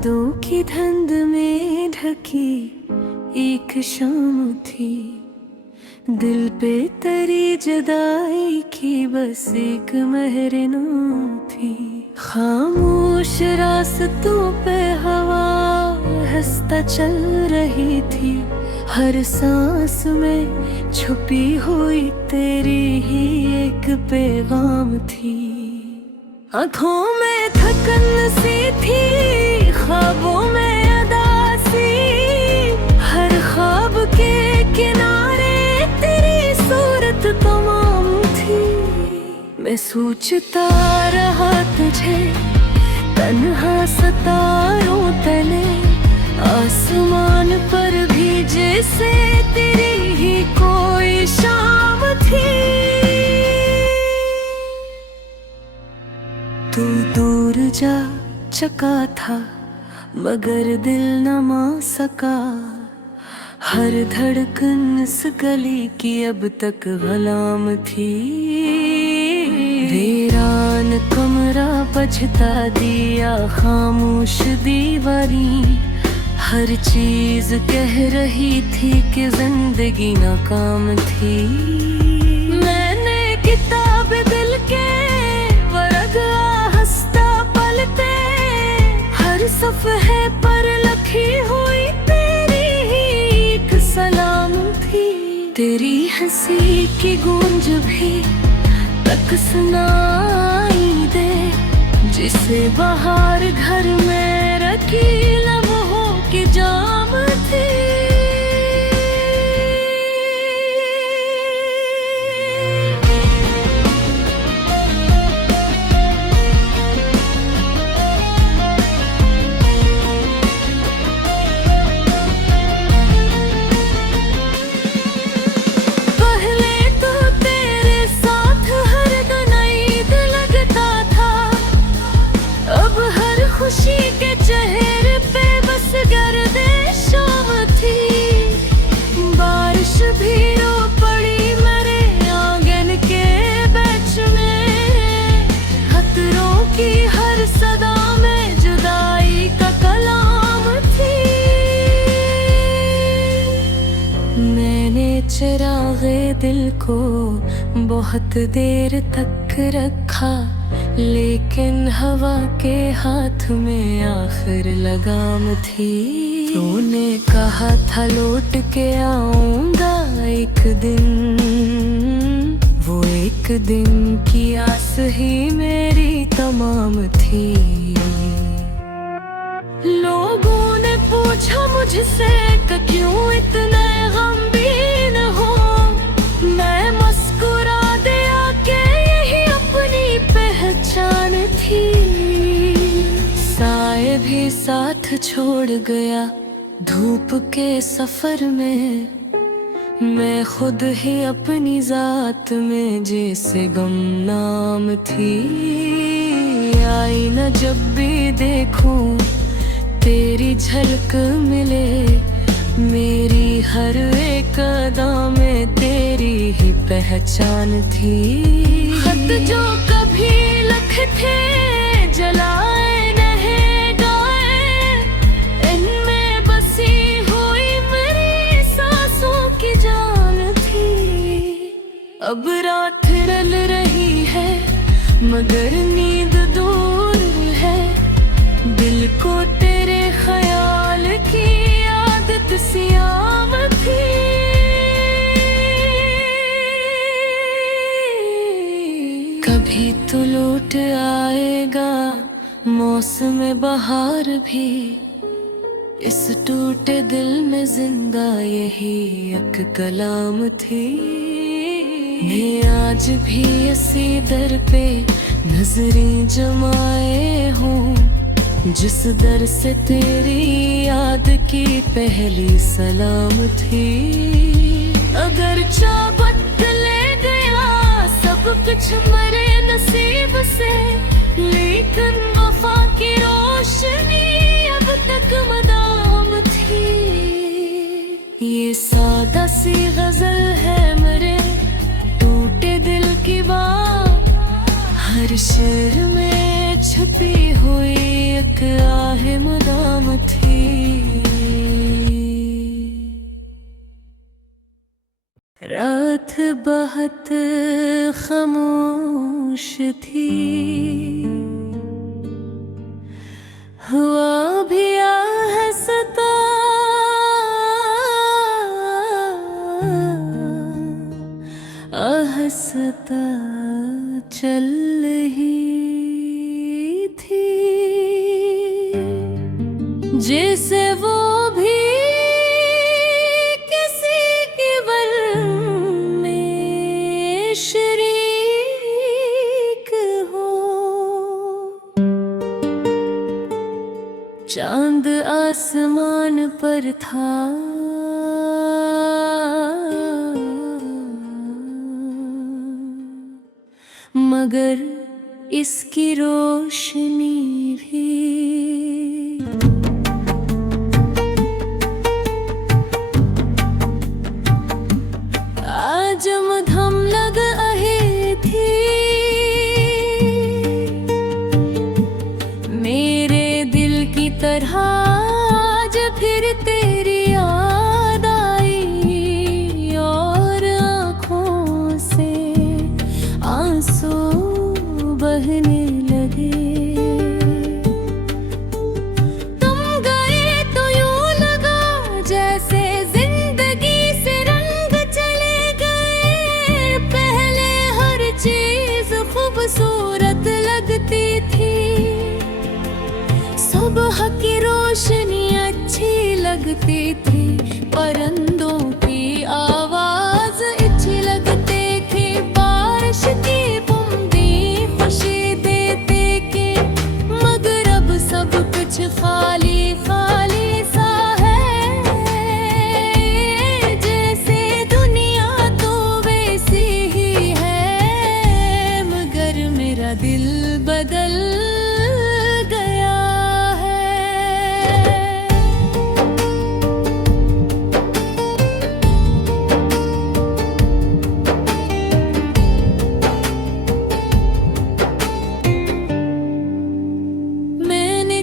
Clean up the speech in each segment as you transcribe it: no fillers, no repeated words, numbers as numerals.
यादों की धुंध में ढकी एक शाम थी, दिल पे तरी जुदाई की बस एक महरनू थी। खामोश रास्तों पे हवा हंसता चल रही थी, हर सांस में छुपी हुई तेरी ही एक पैगाम थी। आँखों में थकन सी थी, ख्वाबों में अदासी, हर ख्वाब के किनारे तेरी सूरत तमाम थी। मैं सोचता रहा तुझे तन्हा सितारों तले, आसमान पर भी जैसे तेरी ही कोई शाम थी। तू दूर जा चुका था मगर दिल न मान सका, हर धड़कन इस गली की अब तक गुलाम थी। वीरान कमरा बजता दिया, खामोश दीवारी, हर चीज कह रही थी कि जिंदगी नाकाम थी। मैंने किताब दिल के वर्ग हंसता पलटे, हर सफ़े पर लिखी हुई तेरी ही एक सलाम थी। तेरी हंसी की गूंज भी तक सुनाई दे, जिसे बाहर घर में रखी लम्हों की जाम थी। खुशी के चेहरे पे बस गर्दिशां थी, बारिश भी रो पड़ी मेरे आंगन के बीच में, खतरों की हर सदा में जुदाई का कलाम थी। मैंने चिरागे दिल को बहुत देर तक रखा, लेकिन हवा के हाथ में आखिर लगाम थी। तूने कहा था लौट के आऊंगा एक दिन, वो एक दिन की आस ही मेरी तमाम थी। लोगों ने पूछा मुझसे कि क्यों इतने गमगीन हो, मैं मुस्कुरा दिया कि यही अपनी पहचान थी। साए भी साथ छोड़ गया धूप के सफर में, मैं खुद ही अपनी जात में जैसे गुमनाम थी। आई न जब भी देखूं तेरी झलक मिले, मेरी हर एक अदा में तेरी ही पहचान थी। खत जो कभी लिखे थे जलाए नहीं गाए, इनमें बसी हुई मेरी सांसों की जान थी। अब रात ढल रही है मगर नींद दूर है, दिल को तेरे ख्याल की आदत सियाम थी। कभी तो लौट आएगा मौसम बहार भी, इस टूटे दिल में जिंदा यही एक कलाम थी। मैं आज भी इसी दर पे नजरें जमाए हूँ, जिस दर से तेरी याद की पहली सलाम थी। अगर चाबत ले गया सब कुछ मरे नसीब से, लेकिन वफा की रोशनी अब तक मदाम थी। ये सादा सी गजल है मेरे टूटे दिल की बात, हर शेर में छुपी हुई एक आह मदाम थी। रात बहुत खामोश थी, हुआ भी आहस्ता आहस्ता चल ही थी, जैसे वो भी किसी की वर में शरीक हो। चांद आसमान पर था, मगर इसकी रोशनी भी आज मधम लग रही थी। मेरे दिल की तरह आज फिर तेरी याद आई, और आँखों से आंसू बहने लगे। तुम गए तो यूं लगा जैसे जिंदगी से रंग चले गए। पहले हर चीज खूबसूरत लगती थी, सुबह की रोशनी अच्छी लगती थी, परिंदों की आवाज अच्छी लगती थी, बारिश की सब कुछ खाली खाली सा है। जैसे दुनिया तो वैसी ही है, मगर मेरा दिल बदल गया है।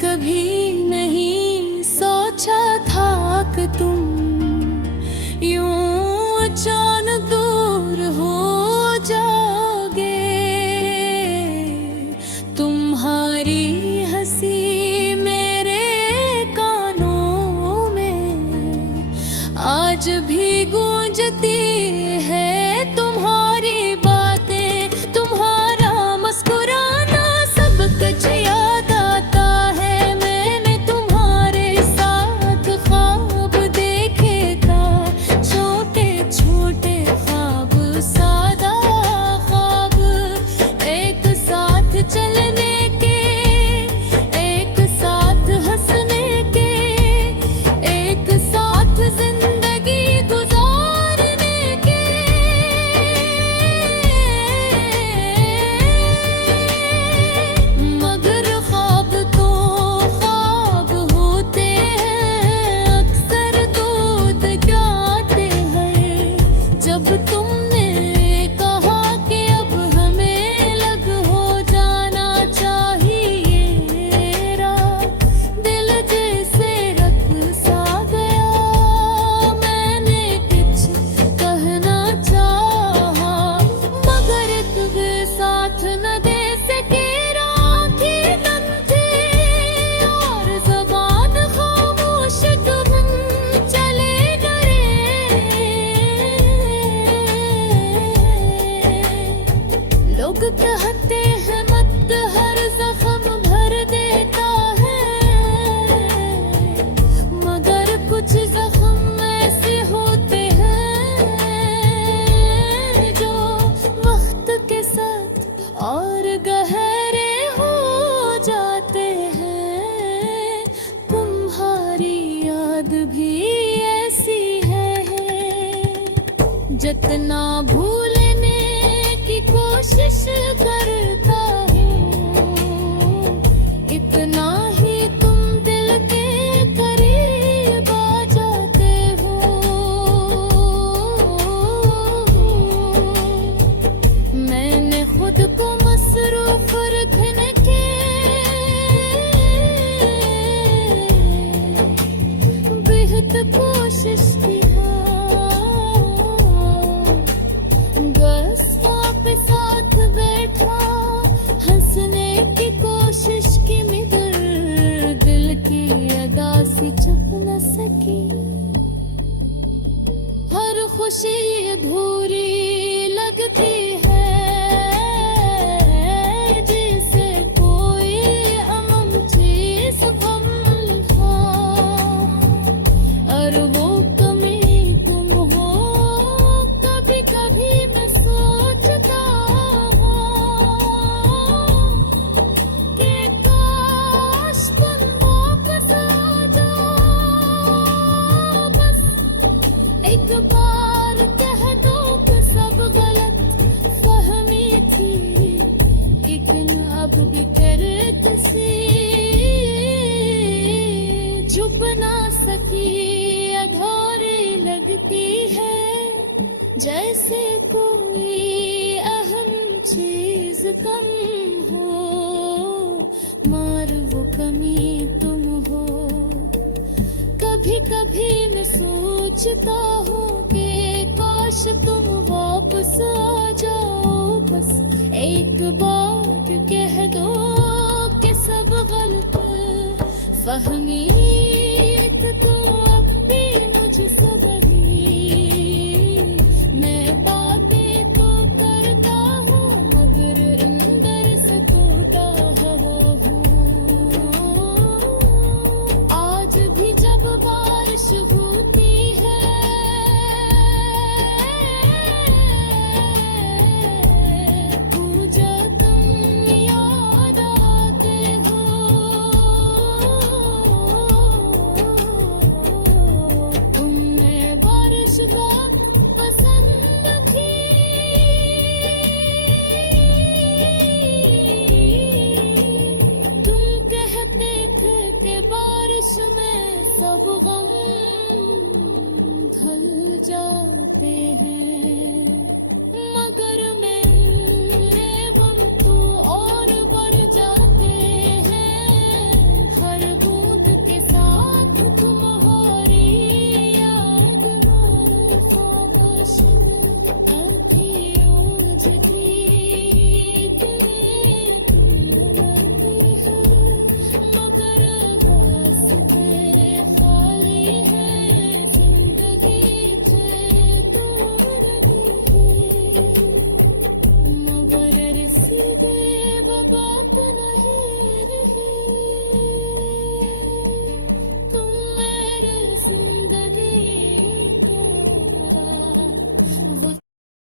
कभी नहीं सोचा था कि तुम यूं अचानक दूर हो जाओगे। तुम्हारी हंसी मेरे कानों में आज भी गूंजती है। तुम्हारी बातें, तुम्हारा मुस्कुराना, सब कुछ याद आता है। लोग कहते हैं मत हर जख्म भर देता है, मगर कुछ जख्म ऐसे होते हैं जो वक्त के साथ और गहरे हो जाते हैं। तुम्हारी याद भी ऐसी है, जितना भूलने की कोशिश करता हूँ, इतना ही तुम दिल के करीब आ जाते हो। मैंने खुद को मसरूफ रखने के एक कोशिश की बस वहाँ पे साथ बैठा, हंसने की कोशिश की मगर दिल की अदा सी छुप न सकी। हर खुशी अधूरी लगती है, जिसे कोई अमम चीज गम था, और वो कमी तुम हो। कभी कभी मैं सोचता कि काश तुम वापस आ जाओ, बस एक बार कह दो कि सब गलत फहमी थी, लेकिन अब भी करती सी चुप ना सकी। अधूरी लगती है जैसे कोई अहम चीज कम हो, मार वो कमी तुम हो। कभी कभी मैं सोचता हूँ कि काश तुम वापस आ जाओ, बस एक बार कह दो कि सब गलत फहमी थी, तो अब भी मुझसे बड़ी। मैं बातें तो करता हूँ मगर अंदर से टूटा हूँ। आज भी जब बारिश होती है, पूजा तुम याद आते हो। तुमने बारिश वक्त पसंद थी, तुम कहते थे कि बारिश में सब गम ढल जाते